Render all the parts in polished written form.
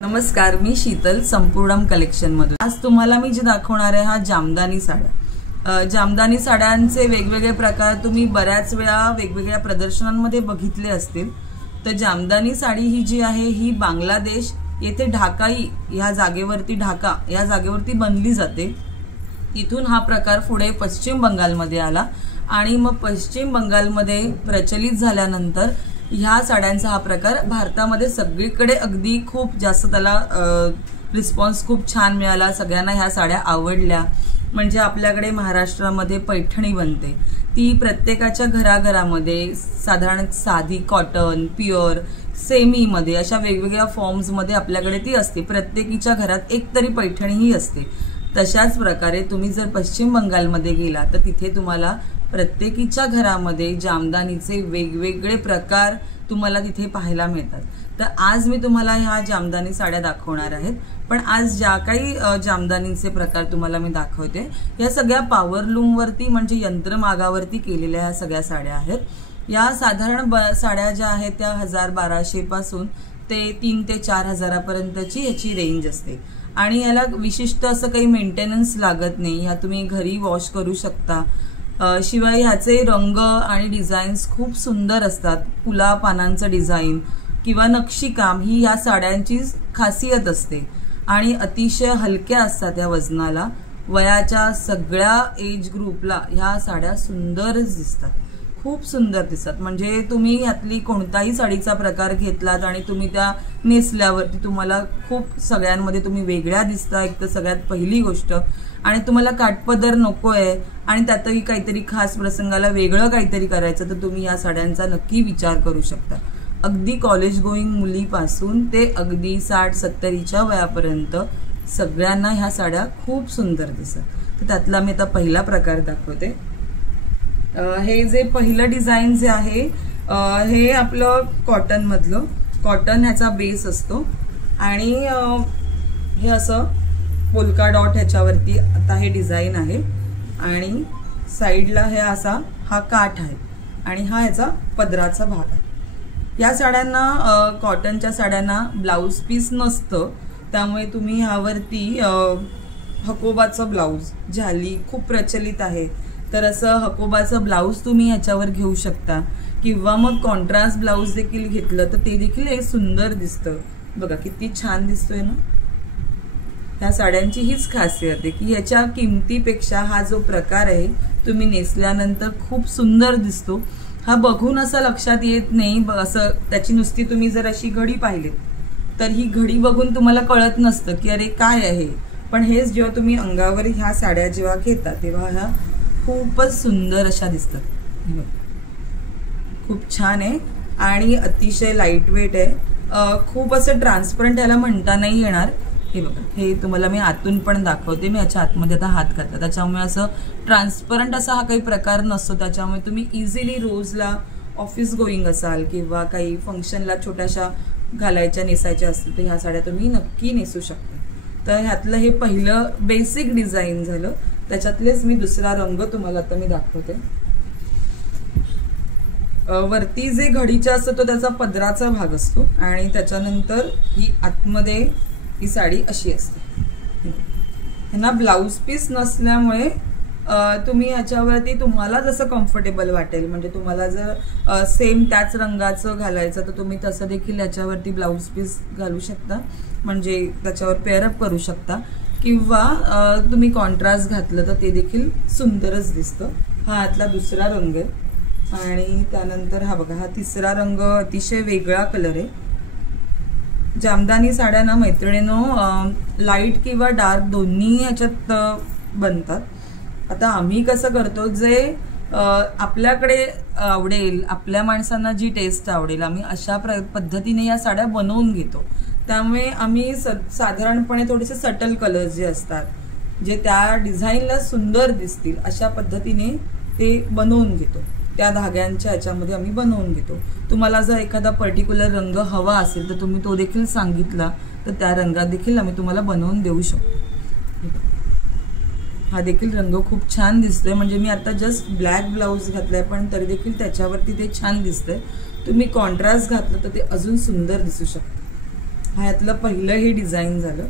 नमस्कार, मी शीतल संपूर्णम कलेक्शन मधून आज तुम्हाला मी जे दाखवणार आहे हा जामदानी साड्या। जामदानी साड्यांचे वेगवेगळे प्रकार तुम्ही बऱ्याच वेळा वेगवेगळ्या प्रदर्शनांमध्ये बघितले असतील। तर जामदानी साडी ही जी आहे ही बांगलादेश येथे ढाकाई या जागेवरती बनली जाते। तिथून हा प्रकार पुढे पश्चिम बंगालमध्ये आला आणि मग पश्चिम बंगालमध्ये प्रचलित झाल्यानंतर ह्या साड्यांचा हा प्रकार भारतामध्ये सगळीकडे अगदी खूप जास्त त्याला रिस्पॉन्स खूप छान मिळाला। सगळ्यांना ह्या साड्या आवडल्या। म्हणजे आपल्याकडे महाराष्ट्रामध्ये पैठणी बनते, ती प्रत्येकाच्या घराघरामध्ये साधारण साधी कॉटन, प्युअर, सेमी मध्ये अशा वेगवेगळ्या फॉर्म्स मध्ये आपल्याकडे ती असते। प्रत्येकीच्या घरात एक तरी पैठणी ही असते। तशाच प्रकारे तुम्ही जर पश्चिम बंगालमध्ये गेला तर तिथे तुम्हाला प्रत्येकीच्या घरामध्ये जामदानीचे वेगवेगळे प्रकार तुम्हाला तिथे पाहायला मिळतात। तर आज मी तुम्हाला ह्या जामदानी साड्या दाखवणार आहेत। पण आज ज्या काही जामदानीचे प्रकार तुम्हाला मी दाखवते या सगळ्या पॉवर लूम वरती म्हणजे यंत्रमागावरती केलेल्या ह्या सगळ्या साड्या आहेत। या साधारण साड्या ज्या आहेत त्या 1000-1200 पासून ते 3 ते 4000 पर्यंतची याची रेंज असते आणि याला विशिष्ट असं काही मेंटेनन्स लागत नाही। ह्या तुम्ही घरी वॉश करू शकता। शिवाय ह्याचे रंग आणि डिझाईन्स खूप सुंदर असतात। फुला पानांचं डिझाईन किंवा नक्षीकाम ही या साड्यांची खासियत असते आणि अतिशय हलक्या असतात या वजनाला। वयाच्या सगळ्या एज ग्रुपला ह्या साड्या सुंदरच दिसतात, खूप सुंदर दिसतात। म्हणजे तुम्ही ह्यातली कोणताही साडीचा प्रकार घेतलात आणि तुम्ही त्या नेसल्यावरती तुम्हाला खूप सगळ्यांमध्ये तुम्ही वेगळ्या दिसता। एक तर सगळ्यात पहिली गोष्ट, आणि तुम्हाला काठपदर नकोय आणि त्यातही काहीतरी खास प्रसंगाला वेगळं काहीतरी करायचं तर तुम्ही या साड्यांचा नक्की विचार करू शकता। अगदी कॉलेज गोईंग मुलीपासून ते अगदी 60-70च्या वयापर्यंत सगळ्यांना ह्या साड्या खूप सुंदर दिसतात। तर त्यातला मी आता पहिला प्रकार दाखवते। हे जे पहिलं डिझाईन जे आहे हे आपलं कॉटन मधलं, कॉटन ह्याचा बेस असतो आणि हे असं पोल्का डॉट ह्याच्यावरती आता हे डिझाईन आहे आणि साईडला हे असा हा काठ आहे आणि हा ह्याचा पदराचा भाग आहे। या साड्यांना कॉटनच्या साड्यांना ब्लाउज पीस नसतं, त्यामुळे तुम्ही ह्यावरती हकोबाचं ब्लाउज झाली खूप प्रचलित आहे तर असं हकोबाचं ब्लाउज तुम्ही ह्याच्यावर घेऊ शकता किंवा मग कॉन्ट्रास्ट ब्लाउज देखील घेतलं तर ते देखील एक सुंदर दिसतं। बघा किती छान दिसतोय ना। ह्या साड्यांची हीच खासियत आहे की ह्याच्या किमतीपेक्षा हा जो प्रकार आहे तुम्ही नेसल्यानंतर खूप सुंदर दिसतो। हा बघून असं लक्षात येत नाही, असं त्याची नुसती तुम्ही जर अशी घडी पाहिलीत तर ही घडी बघून तुम्हाला कळत नसतं की अरे काय आहे, पण हेच जेव्हा तुम्ही अंगावर ह्या साड्या जेव्हा घेता तेव्हा ह्या खूपच सुंदर अशा दिसतात। खूप छान आहे आणि अतिशय लाईट वेट आहे। खूप असं ट्रान्सपरंट याला म्हणता नाही येणार। हे बघा, हे तुम्हाला मी आतून पण दाखवते। मी याच्या आतमध्ये आता हात घातला, त्याच्यामुळे असं ट्रान्सपरंट असा हा काही प्रकार नसतो। त्याच्यामुळे तुम्ही इझिली रोजला ऑफिस गोईंग असाल किंवा काही फंक्शनला छोट्याशा घालायच्या नेसायच्या असतील तर ह्या साड्या तुम्ही नक्की नेसू शकता। तर ह्यातलं हे पहिलं बेसिक डिझाईन झालं। त्याच्यातलेच मी दुसरा रंग तुम्हाला आता मी दाखवते। वरती जे घडीचा असतो तो त्याचा पदराचा भाग असतो आणि त्याच्यानंतर ही आतमध्ये ही साडी अशी असते। ह्यांना ब्लाउज पीस नसल्यामुळे तुम्ही ह्याच्यावरती तुम्हाला जसं कम्फर्टेबल वाटेल, म्हणजे तुम्हाला जर सेम त्याच रंगाचं घालायचं तर तुम्ही तसं देखील याच्यावरती ब्लाउज पीस घालू शकता, म्हणजे त्याच्यावर पेअरअप करू शकता किंवा तुम्ही कॉन्ट्रास्ट घातलं तर ते देखील सुंदरच दिसतं। हा आतला दुसरा रंग आहे आणि त्यानंतर हा बघा, हा तिसरा रंग अतिशय वेगळा कलर आहे। जामदानी साड्या ना मैत्रिणींनो लाईट किंवा डार्क दोन्ही ह्याच्यात बनतात। आता आम्ही कसं करतो, जे आपल्याकडे आवडेल, आपल्या माणसांना जी टेस्ट आवडेल आम्ही अशा पद्धतीने या साड्या बनवून घेतो। त्यामुळे आम्ही साधारणपणे थोडेसे सटल कलर्स जे असतात जे त्या डिझाईनला सुंदर दिसतील अशा पद्धतीने ते बनवून घेतो। त्या धाग्यांच्या ह्याच्यामध्ये आम्ही बनवून घेतो। तुम्हाला जर एखादा पर्टिक्युलर रंग हवा असेल तर तुम्ही तो देखील सांगितला तर त्या रंगात देखील आम्ही तुम्हाला बनवून देऊ शकतो। हा देखील रंग खूप छान दिसतोय, म्हणजे मी आता जस्ट ब्लॅक ब्लाउज घातलाय पण तरी देखील त्याच्यावरती ते छान दिसतंय। तुम्ही कॉन्ट्रास्ट घातलं तर ते अजून सुंदर दिसू शकतं। हा यातलं पहिलं हे डिझाईन झालं.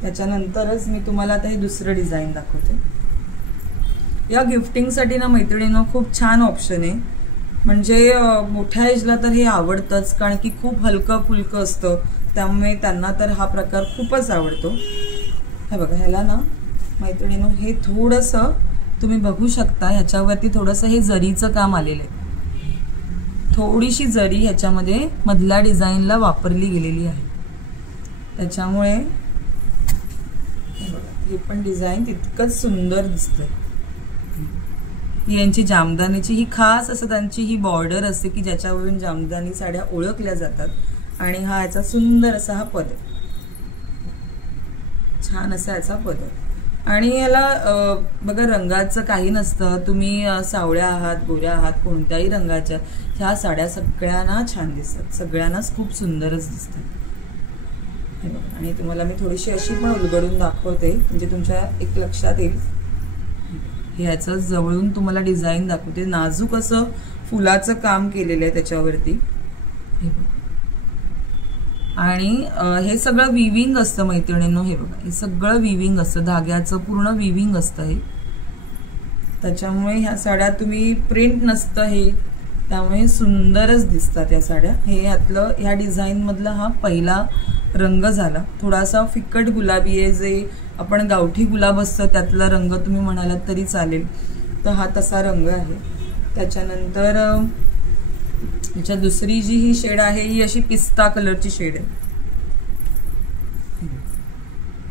त्याच्यानंतरच मी तुम्हाला आता हे दुसरं डिझाईन दाखवते. या गिफ्टिंगसाठी ना मैत्रिणींनो खूप छान ऑप्शन आहे. म्हणजे मोठ्या एजला तर हे आवडतंच, कारण की खूप हलकं फुलकं असतं, त्यामुळे त्यांना तर हा प्रकार खूपच आवडतो. हे बघा, ह्याला ना मैत्रिणींनो हे थोडंसं तुम्ही बघू शकता, ह्याच्यावरती थोडंसं हे जरीचं काम आलेलं आहे. थोडीशी जरी ह्याच्यामध्ये मधल्या डिझाईनला वापरली गेलेली आहे. त्याच्यामुळे हे पण डिझाईन तितकंच सुंदर दिसतंय. ही यांची जामदानीची ही खास असं त्यांची ही बॉर्डर असते की ज्याच्यावरून जामदानी साड्या ओळखल्या जातात. आणि हा याचा सुंदर असा हा पदर, छान असा याचा पदर. आणि याला बघा रंगाचं काही नसतं. तुम्ही सावळ्या आहात, गोऱ्या आहात, कोणत्याही रंगाच्या ह्या साड्या सगळ्यांना छान दिसतात, सगळ्यांनाच खूप सुंदरच दिसतात. आणि तुम्हाला मी थोडीशी अशी पण उलगडून दाखवते, म्हणजे तुमच्या एक लक्षात येईल. हे याचं जवळून तुम्हाला डिझाईन दाखवते. नाजूक असं फुलाचं काम केलेलं आहे त्याच्यावरती. आणि हे सगळं विविंग असतं मैत्रिणींनो. हे बघा, हे सगळं विविंग असतं, धाग्याचं पूर्ण विविंग असतं हे. त्याच्यामुळे ह्या साड्या तुम्ही प्रिंट नसतं हे, त्यामुळे सुंदरच दिसतात या साड्या. हे यातलं ह्या डिझाईन मधला हा पहिला रंग झाला. थोडासा फिकट गुलाबी आहे, जे आपण गावठी गुलाब असतं त्यातला रंग तुम्ही म्हणालात तरी चालेल, तर हा तसा रंग आहे. त्याच्यानंतर याच्या दुसरी जी ही शेड आहे ही अशी पिस्ता कलरची शेड आहे.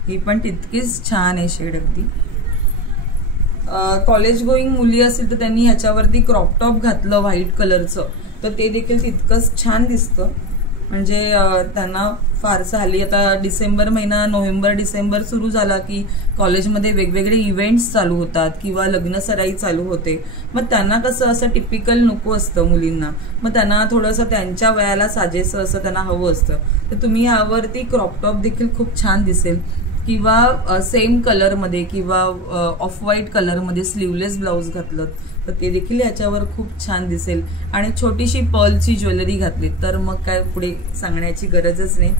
ही पण तितकीच छान आहे शेड अगदी. कॉलेज गोईंग मुली असतील तर त्यांनी ह्याच्यावरती क्रॉप टॉप घातलं व्हाईट कलरचं, तर ते देखील तितकंच छान दिसतं. म्हणजे त्यांना फारसं हल्ली आता डिसेंबर महिना, नोव्हेंबर डिसेंबर सुरू झाला की कॉलेजमध्ये वेगवेगळे इव्हेंट्स चालू होतात किंवा लग्न सराई चालू होते. मग त्यांना कसं असं टिपिकल नको असतं मुलींना, मग त्यांना थोडंसं त्यांच्या वयाला साजेसं असं त्यांना हवं असतं. तर तुम्ही यावरती क्रॉप टॉप देखील खूप छान दिसेल, किंवा सेम कलरमध्ये किंवा ऑफ व्हाईट कलरमध्ये स्लीवलेस ब्लाऊज घातलं तर ते देखील याच्यावर खूप छान दिसेल. आणि छोटीशी पर्लची ज्वेलरी घातली तर मग काय पुढे सांगण्याची गरजच नाही.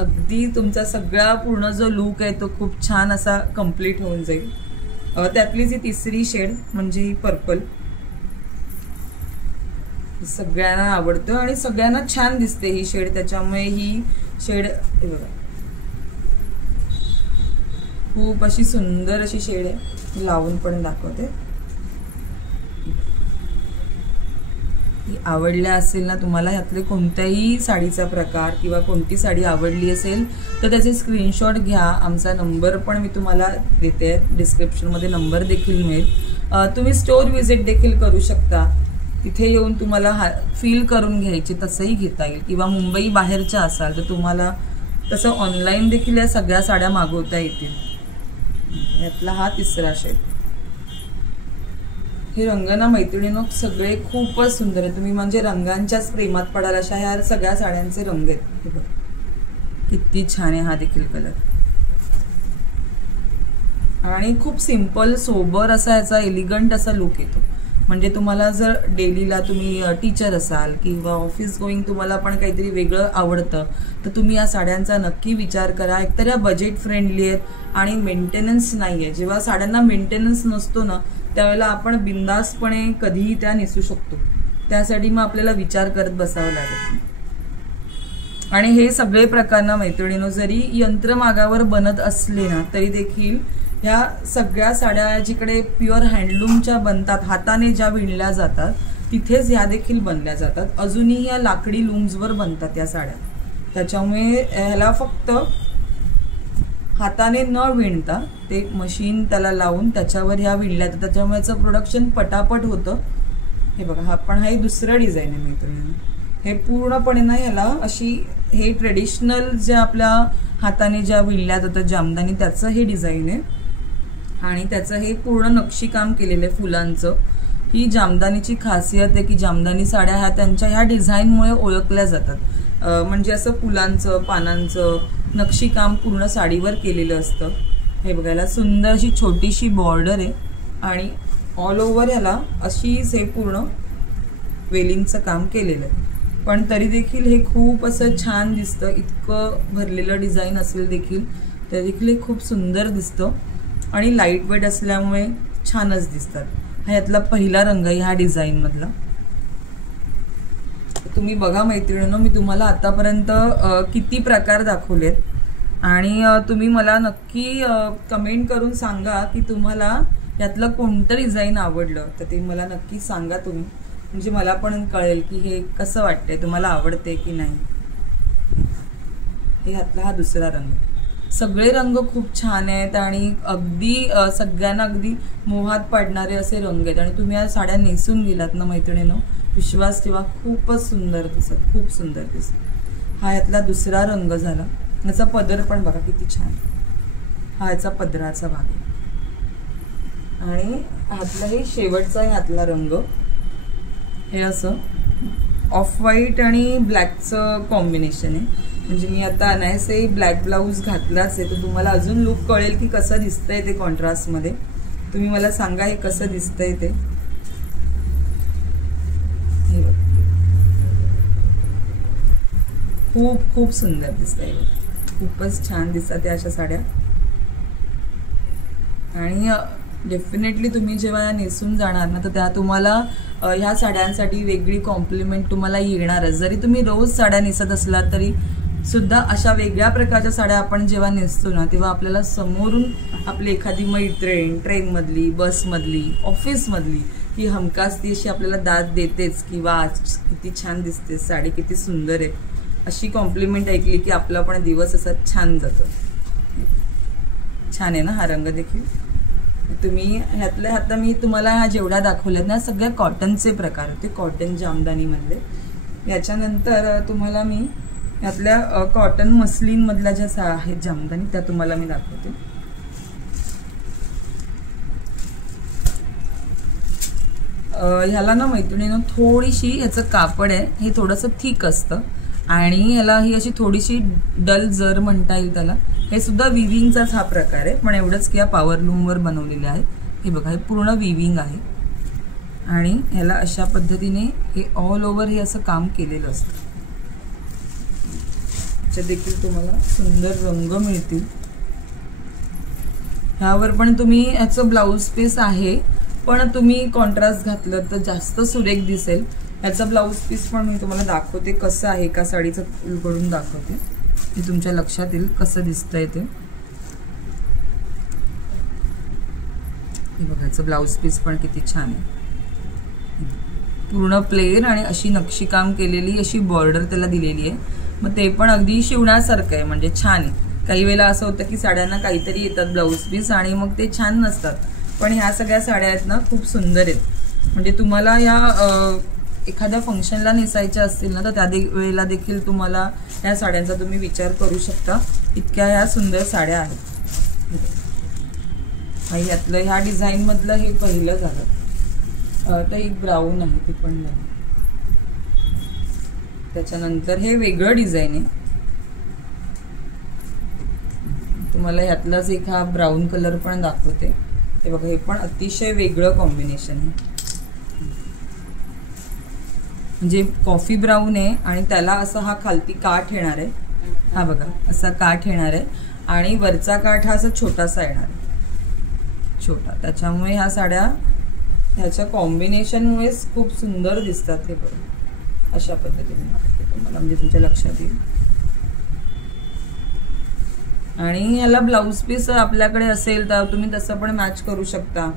अगदी तुमचा सगळा पूर्ण जो लुक आहे तो खूप छान असा कंप्लीट होऊन जाईल. त्यातली जी तिसरी शेड म्हणजे ही पर्पल, सगळ्यांना आवडतं आणि सगळ्यांना छान दिसते ही शेड. त्याच्यामुळे ही शेड बघा खूप अशी सुंदर अशी शेड आहे. लावून पण दाखवते. आवडल्या असेल ना तुम्हाला ह्यातले कोणत्याही साडीचा प्रकार किंवा कोणती साडी आवडली असेल तर त्याचे स्क्रीनशॉट घ्या. आमचा नंबर पण मी तुम्हाला देते, डिस्क्रिप्शनमध्ये नंबर देखील मिळेल. तुम्ही स्टोर व्हिजिट देखील करू शकता. तिथे येऊन तुम्हाला फील करून घ्यायचे तसंही घेता येईल. किंवा मुंबई बाहेरच्या असाल तर तुम्हाला तसं ऑनलाईन देखील या सगळ्या साड्या मागवता येतील. यातला हा तिसरा शेड. हे रंग ना मैत्रिणींनो सगळे खूपच सुंदर आहे. तुम्ही म्हणजे रंगांच्याच प्रेमात पडाल अशा ह्या सगळ्या साड्यांचे रंग आहेत. हे बघा किती छान आहे हा देखील कलर. आणि खूप सिंपल सोबर असा याचा एलिगंट असा लुक येतो. म्हणजे तुम्हाला जर डेलीला तुम्ही टीचर असाल किंवा ऑफिस गोईंग तुम्हाला पण काहीतरी वेगळं आवडतं तर तुम्ही या साड्यांचा नक्की विचार करा. एकतर या बजेट फ्रेंडली आहेत आणि मेंटेनन्स नाही आहे. जेव्हा साड्यांना मेंटेनन्स नसतो ना त्यावेळेला आपण बिंदासपणे कधीही त्या नेसू शकतो. त्यासाठी मग आपल्याला विचार करत बसावं लागेल. आणि हे सगळे प्रकार ना मैत्रिणींनो जरी यंत्रमागावर बनत असले ना तरी देखील ह्या सगळ्या साड्या जिकडे प्युअर हँडलूमच्या बनतात, हाताने ज्या विणल्या जातात तिथेच ह्या देखील बनल्या जातात. अजूनही या लाकडी लूम्सवर बनतात या साड्या. त्याच्यामुळे ह्याला फक्त हाताने न विणता ते मशीन त्याला लावून त्याच्यावर ह्या विणल्या जातात. त्याच्यामुळे याचं प्रोडक्शन पटापट होतं. हे बघा हा पण हा दुसरं डिझाईन आहे मैत्रिणींनो. हे पूर्णपणे ना ह्याला अशी हे ट्रेडिशनल ज्या आपल्या हाताने ज्या विणल्या जातात जामदानी त्याचं हे डिझाईन आहे. आणि त्याचं हे पूर्ण नक्षीकाम केलेलं आहे फुलांचं. ही जामदानीची खासियत आहे की जामदानी साड्या ह्या त्यांच्या ह्या डिझाईनमुळे ओळखल्या जातात. म्हणजे असं फुलांचं पानांचं नक्षीकाम पूर्ण साडीवर केलेलं असतं. हे बघायला सुंदर अशी छोटीशी बॉर्डर आहे आणि ऑल ओव्हर ह्याला अशीच हे पूर्ण वेलिंगचं काम केलेलं आहे. पण तरी देखील हे खूप असं छान दिसतं. इतकं भरलेलं डिझाईन असेल देखील तरी देखील हे खूप सुंदर दिसतं आणि लाईट वेट असल्यामुळे छानच दिसतात. हा यातला पहिला रंग आहे ह्या डिझाईनमधला. तुम्ही बघा मैत्रिणींनो, मी तुम्हाला आतापर्यंत किती प्रकार दाखवलेत आणि तुम्ही मला नक्की कमेंट करून सांगा की तुम्हाला यातलं कोणतं डिझाईन आवडलं. तर ते मला नक्की सांगा तुम्ही, म्हणजे मला पण कळेल की हे कसं वाटतंय, तुम्हाला आवडते की नाही. हे यातला हा दुसरा रंग. सगळे रंग खूप छान आहेत आणि अगदी सगळ्यांना अगदी मोहात पाडणारे असे रंग आहेत. आणि तुम्ही या साड्या नेसून गेलात ना मैत्रिणींनो, विश्वास ठेवा खूपच सुंदर दिसत, खूप सुंदर दिसत. हा यातला दुसरा रंग झाला. याचा पदर पण बघा किती छान. हा याचा पदराचा भाग आहे. आणि हातला हे शेवटचा ह्यातला रंग, हे असं ऑफ व्हाईट आणि ब्लॅकचं कॉम्बिनेशन आहे. म्हणजे मी आता अनायसे ब्लॅक ब्लाऊज घातलाच आहे, तर तुम्हाला अजून लुक कळेल की कसं दिसतंय ते कॉन्ट्रास्टमध्ये. तुम्ही मला सांगा हे कसं दिसतंय ते. खूप खूप सुंदर दिसतंय, खूपच छान दिसतात अशा साड्या. आणि डेफिनेटली तुम्ही जेव्हा या नेसून जाणार ना, तर त्या तुम्हाला ह्या साड्यांसाठी वेगळी कॉम्प्लिमेंट तुम्हाला येणारच. जरी तुम्ही रोज साड्या नेसत असला तरी सुद्धा अशा वेगळ्या प्रकारच्या साड्या आपण जेव्हा नेसतो ना, तेव्हा आपल्याला समोरून आपली एखादी मैत्रीण, ट्रेनमधली, बसमधली, ऑफिसमधली, ही हमखास ती अशी आपल्याला दाद देतेच की वा आज किती छान दिसते साडी, किती सुंदर आहे, अशी कॉम्प्लिमेंट ऐकली की आपला पण दिवस असा छान जातो. छान आहे ना हा रंग देखील. तुम्ही ह्यातल्या आता मी तुम्हाला ह्या जेवढ्या दाखवल्यात ना, सगळ्या कॉटनचे प्रकार होते, कॉटन जामदानीमधले. याच्यानंतर तुम्हाला मी यातल्या कॉटन मस्लिनमधल्या ज्या आहेत जामदानी, त्या तुम्हाला मी दाखवते. ह्याला ना मैत्रिणीनं थोडीशी याचं कापड आहे, हे थोडंसं थिक असतं आणि ह्याला ही अशी थोडीशी डल जर म्हणता येईल त्याला. हे सुद्धा विविंगचाच हा प्रकार आहे, पण एवढंच की या पॉवर लूमवर बनवलेले आहेत. हे बघा, हे पूर्ण विविंग आहे आणि ह्याला अशा पद्धतीने हे ऑल ओव्हर हे असं काम केलेलं असतं. ह्याच्यात देखील तुम्हाला सुंदर रंग मिळतील. ह्यावर पण तुम्ही ह्याचं ब्लाऊज पीस आहे, पण तुम्ही कॉन्ट्रास्ट घातलं तर जास्त सुरेख दिसेल. ह्याचा ब्लाऊज पीस पण मी तुम्हाला दाखवते कसं आहे, एका साडीचं उलगडून दाखवते, ते तुमच्या लक्षात येईल कसं दिसतंय ते. हे बघा, ह्याचं ब्लाऊज पीस पण किती छान आहे, पूर्ण प्लेन आणि अशी नक्षीकाम केलेली अशी बॉर्डर त्याला दिलेली आहे. मग ते पण अगदी शिवण्यासारखं आहे, म्हणजे छान आहे. काही वेळेला असं होतं की साड्यांना काहीतरी येतात ब्लाऊज पीस आणि मग ते छान नसतात, पण ह्या सगळ्या साड्या आहेत ना खूप सुंदर आहेत. म्हणजे तुम्हाला या एखाद्या फंक्शनला नेसायच्या असतील ना, तर त्या वेळेला देखील तुम्हाला ह्या साड्यांचा तुम्ही विचार करू शकता. इतक्या ह्या सुंदर साड्या आहेत. यातलं ह्या डिझाईन मधलं हे पहिलं झालं. तर एक ब्राऊन आहे, ते पण झालं. त्याच्यानंतर हे वेगळं डिझाईन आहे. तुम्हाला ह्यातलाच एक हा ब्राऊन कलर पण दाखवते. हे बघा, हे पण अतिशय वेगळं कॉम्बिनेशन आहे. म्हणजे कॉफी ब्राऊन आहे आणि त्याला असा हा खालती काठ येणार आहे. हा बघा, असा काठ येणार आहे आणि वरचा काठ हा असा छोटासा येणार आहे, छोटा. त्याच्यामुळे ह्या साड्या ह्याच्या कॉम्बिनेशनमुळेच खूप सुंदर दिसतात. हे बघा, अशा पद्धतीने तुम्हाला म्हणजे तुमच्या लक्षात येईल. आणि ह्याला ब्लाऊज पीस आपल्याकडे असेल तर तुम्ही तसं पण मॅच करू शकता.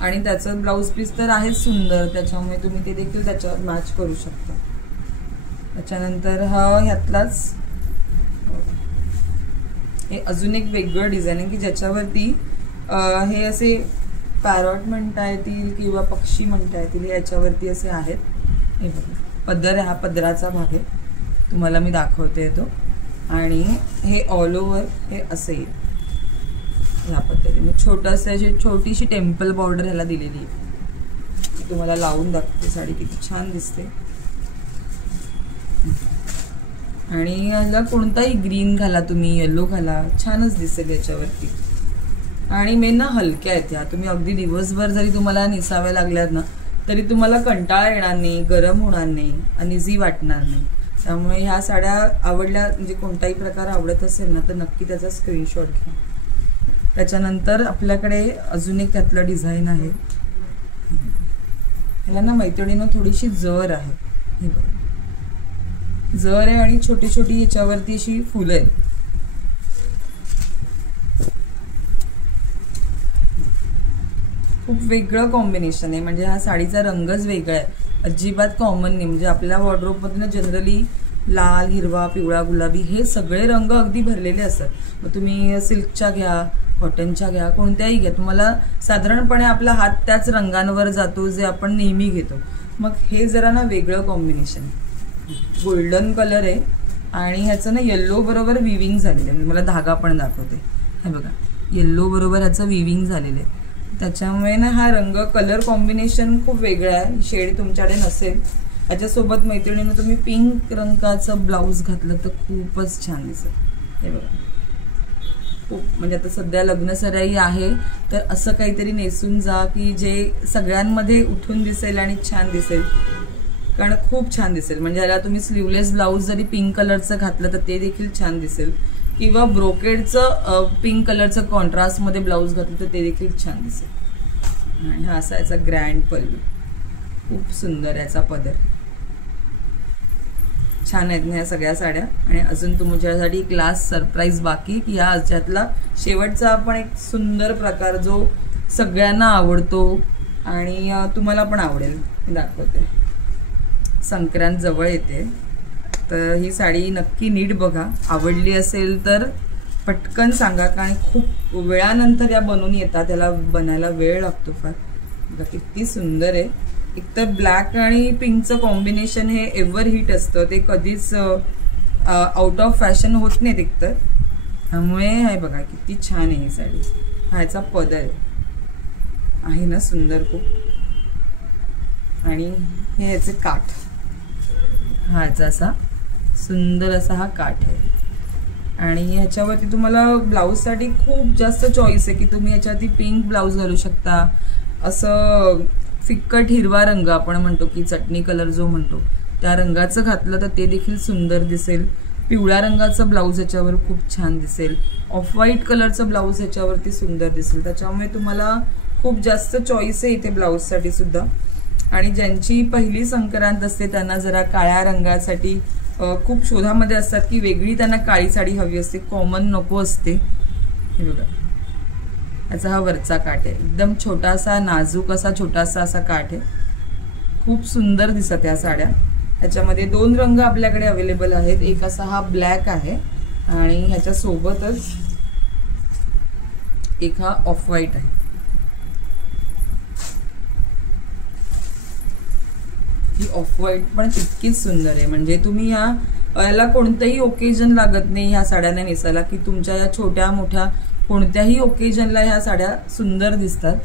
आणि त्याचं ब्लाऊज पीस तर आहेच सुंदर, त्याच्यामुळे तुम्ही ते देखील त्याच्यावर मॅच करू शकता. त्याच्यानंतर हा ह्यातलाच हे अजून एक वेगळं डिझाईन आहे की ज्याच्यावरती हे असे पॅरॉट म्हणता येतील किंवा पक्षी म्हणता येतील, याच्यावरती असे आहेत. हे बघा, पदर आहे, हा पदराचा भाग आहे, तुम्हाला मी दाखवते तो. आणि हे ऑल ओव्हर हे असे येईल ह्या पद्धतीने. छोटंसं अशी छोटीशी टेम्पल बॉर्डर ह्याला दिलेली आहे. तुम्हाला लावून दाखवते साडी किती छान दिसते. आणि ह्याला कोणताही ग्रीन घाला तुम्ही, येलो घाला, छानच दिसेल याच्यावरती. आणि मेन ना हलक्या आहेत ह्या. तुम्ही अगदी दिवसभर जरी तुम्हाला नेसाव्या लागल्यात ना तरी तुम्हाला कंटाळा येणार नाही, गरम होणार नाही, अनइझी वाटणार नाही. त्यामुळे ह्या साड्या आवडल्या, म्हणजे कोणताही प्रकार आवडत असेल ना तर नक्की त्याचा स्क्रीनशॉट घ्या. त्याच्यानंतर आपल्याकडे अजून एक त्यातलं डिझाईन आहे. ह्याला ना मैत्रिणीनं थोडीशी जर आहे, हे बघा जर आहे आणि छोटी छोटी ह्याच्यावरती अशी फुलं आहेत. खूप वेगळं कॉम्बिनेशन आहे, म्हणजे हा साडीचा रंगच वेगळा आहे, अजिबात कॉमन नाही. म्हणजे आपल्या वॉर्डरोबमध्ये जनरली लाल, हिरवा, पिवळा, गुलाबी हे सगळे रंग अगदी भरलेले असतात. मग तुम्ही सिल्कच्या घ्या, कॉटनच्या घ्या, कोणत्याही घ्या, तुम्हाला साधारणपणे आपला हात त्याच रंगांवर जातो जे आपण नेहमी घेतो. मग हे जरा ना वेगळं कॉम्बिनेशन आहे, गोल्डन कलर आहे आणि ह्याचं ना येल्लो बरोबर विविंग झालेलं आहे. मला धागा पण दाखवते, हे बघा येल्लो बरोबर ह्याचं विविंग झालेलं आहे. त्याच्यामुळे ना हा रंग कलर कॉम्बिनेशन खूप वेगळा आहे, शेड तुमच्याकडे नसेल. याच्यासोबत मैत्रिणीनं तुम्ही पिंक रंगाचं ब्लाऊज घातलं तर खूपच छान दिसेल. हे बघा खूप, म्हणजे आता सध्या लग्नसराई आहे तर असं काहीतरी नेसून जा की जे सगळ्यांमध्ये उठून दिसेल आणि छान दिसेल, कारण खूप छान दिसेल. म्हणजे याला तुम्ही स्लीवलेस ब्लाऊज जरी पिंक कलरचं घातलं तर ते देखील छान दिसेल, किंवा ब्रोकेडचं पिंक कलरचं कॉन्ट्रास्टमध्ये ब्लाऊज घातलं तर ते देखील छान दिसेल. आणि हा असा याचा ग्रँड पल्लू, खूप सुंदर याचा पदर. छान आहेत ना या सगळ्या साड्या. आणि अजून तुमच्यासाठी क्लास सरप्राईज बाकी, की या ह्याच्यातला शेवटचा आपण एक सुंदर प्रकार जो सगळ्यांना आवडतो आणि तुम्हाला पण आवडेल दाखवते. संक्रांत जवळ येते तर ही साडी नक्की नीट बघा, आवडली असेल तर पटकन सांगा, कारण खूप वेळानंतर या बनवून येतात, त्याला बनायला वेळ लागतो फार. बघा किती सुंदर आहे. एकतर ब्लॅक आणि पिंकचं कॉम्बिनेशन हे एव्हर हिट असतं, ते कधीच आउट ऑफ फॅशन होत नाहीत एकतर. त्यामुळे हे बघा किती छान आहे ही साडी. हा ह्याचा पदर आहे ना सुंदर खूप, आणि हे ह्याचे काठ, हा ह्याचा असा सुंदर असा हा काठ आहे. आणि ह्याच्यावरती तुम्हाला ब्लाऊजसाठी खूप जास्त चॉईस आहे, की तुम्ही ह्याच्यावरती पिंक ब्लाऊज घालू शकता, असं फिक्कट हिरवा रंग आपण म्हणतो की चटणी कलर जो म्हणतो त्या रंगाचं घातलं तर ते देखील सुंदर दिसेल. पिवळ्या रंगाचं ब्लाऊज ह्याच्यावर खूप छान दिसेल. ऑफ व्हाईट कलरचं ब्लाऊज ह्याच्यावरती सुंदर दिसेल. त्याच्यामुळे तुम्हाला खूप जास्त चॉईस आहे इथे ब्लाऊजसाठी सुद्धा. आणि ज्यांची पहिली संक्रांत असते त्यांना जरा काळ्या रंगासाठी खूप शोधामध्ये असतात की वेगळी त्यांना काळी साडी हवी असते, कॉमन नको असते. हे बघा याचा हा वरचा काठ आहे, एकदम छोटासा नाजूक असा छोटासा असा काठ आहे. खूप सुंदर दिसत ह्या साड्या. ह्याच्यामध्ये 2 रंग आपल्याकडे अवेलेबल आहेत. एक असा हा ब्लॅक आहे आणि ह्याच्या सोबतच एक हा ऑफ व्हाईट आहे. ही ऑफ व्हाईट पण तितकीच सुंदर आहे. म्हणजे तुम्ही याला कोणतंही ओकेजन लागत नाही ह्या साड्यांना नेसायला, की तुमच्या या छोट्या मोठ्या कोणत्याही ओकेजनला ह्या साड्या सुंदर दिसतात.